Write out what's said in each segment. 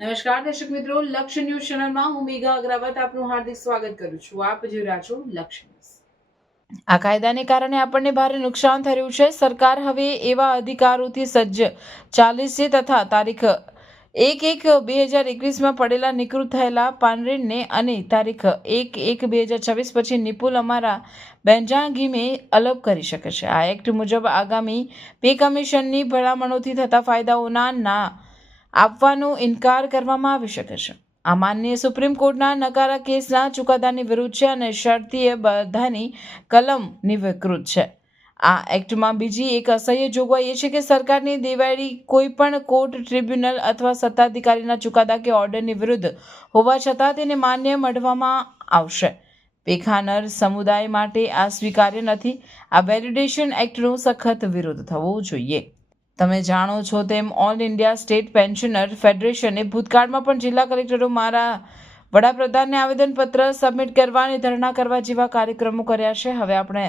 નમસ્કાર દર્શક મિત્રો, લક્ષ્ય ન્યૂઝ ચેનલમાં હું મેઘા અગ્રવાલ આપનું હાર્દિક સ્વાગત કરું છું. આપ જોઈ રહ્યા છો લક્ષ્ય ન્યૂઝ. આ કાયદાને કારણે આપણને ભારે નુકસાન થયું છે. સરકાર હવે એવા અધિકારોથી સજ્જ 40 છે તથા તારીખ 1/1/2021 પડેલા નિકૃત થયેલા પાનરેનને અને તારીખ 1/1/2026 પછી નિપુલ અમારા બેન્જાંગીમે અલગ કરી શકે છે. આ એક્ટ મુજબ આગામી પે કમિશનની ભલામણોથી થતા ફાયદાઓના ના આપવાનો ઇનકાર કરવામાં આવી શકે છે. આ માન્ય સુપ્રીમ કોર્ટના નકારા કેસના ચુકાદાની વિરુદ્ધ છે અને શરતીય બધાની કલમની વિકૃત છે. આ એક્ટમાં બીજી એક અસહ્ય જોગવાઈ એ છે કે સરકારની દેવાયેલી કોઈ પણ કોર્ટ, ટ્રિબ્યુનલ અથવા સત્તાધિકારીના ચુકાદા કે ઓર્ડરની વિરુદ્ધ હોવા છતાં તેને માન્ય મળવામાં આવશે. પેખાનર સમુદાય માટે આ સ્વીકાર્ય નથી. આ વેલિડેશન એક્ટનો સખત વિરોધ થવો જોઈએ. તમે જાણો છો તેમ ઓલ ઇન્ડિયા સ્ટેટ પેન્શનર ફેડરેશને ભૂતકાળમાં પણ જિલ્લા કલેક્ટરો મારા વડાપ્રધાનને આવેદનપત્ર સબમિટ કરવા અને ધરણા કરવા જેવા કાર્યક્રમો કર્યા છે. હવે આપણે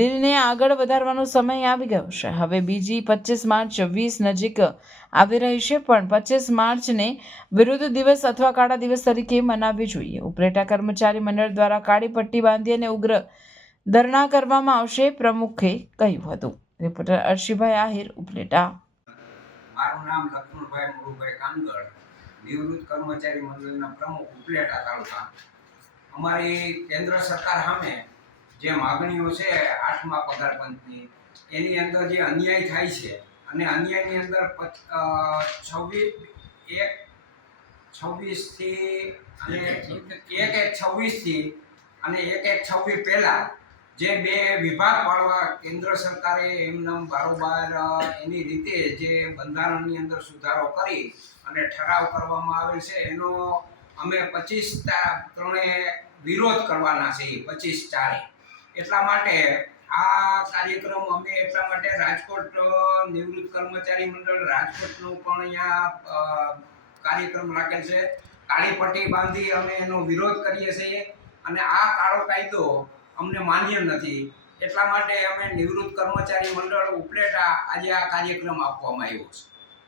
દિલને આગળ વધારવાનો સમય આવી ગયો છે. હવે બીજી 25 માર્ચ 20 નજીક આવી રહી છે, પણ 25 માર્ચને વિરુદ્ધ દિવસ અથવા કાળા દિવસ તરીકે મનાવવી જોઈએ. ઉપલેટા કર્મચારી મંડળ દ્વારા કાળી પટ્ટી બાંધી અને ઉગ્ર ધરણા કરવામાં આવશે, પ્રમુખે કહ્યું હતું. રિપોર્ટર અર્શીભાઈ આહિર, ઉપલેટા. મારું નામ લક્ષ્મણભાઈ મુરુભાઈ કાનગડ, નિવૃત્ત કર્મચારી મંડળના પ્રમુખ, ઉપલેટા તાલુકા. અમારી કેન્દ્ર સરકાર સામે જે માગણીઓ છે 8મા પગાર પંચની, એની અંદર જે અન્યાય થાય છે અને અન્યાયની અંદર 26/1/26થી અને 1/1/26થી અને 1/1/26 પહેલાં જે બે વિભાગ પાડવા કેન્દ્ર સરકારે એમનામ બારોબાર એની રીતે જે બંધારણની અંદર સુધારો કરી અને ઠરાવ કરવામાં આવેલ છે, એનો અમે 25/3 વિરોધ કરવાના છીએ. 25/4 એટલા માટે આ કાર્યક્રમ અમે એટલા માટે રાજકોટ નિવૃત્ત કર્મચારી મંડળ રાજકોટનો પણ અહીંયા કાર્યક્રમ રાખેલ છે. કાળી પટ્ટી બાંધી અમે એનો વિરોધ કરીએ છીએ અને આ કાળો કાયદો અમને માન્ય નથી. એટલા માટે અમે નિવૃત્ત કર્મચારી મંડળ ઉપલેટા આજે આ કાર્યક્રમ આપવામાં આવ્યો છે.